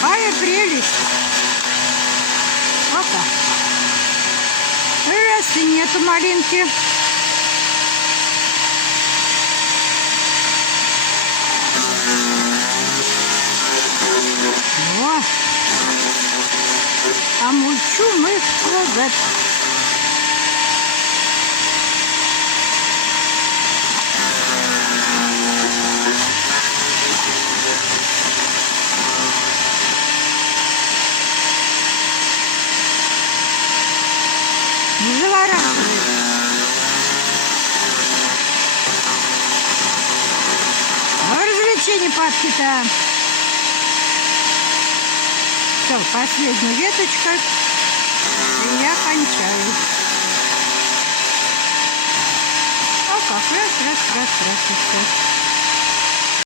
Какая прелесть! Пока. Раз и нету малинки. О, а мульчу мы в клозет. Не заворачивает. Развлечение папки-то. Все, последняя веточка. И я кончаю. О, как раз. И все.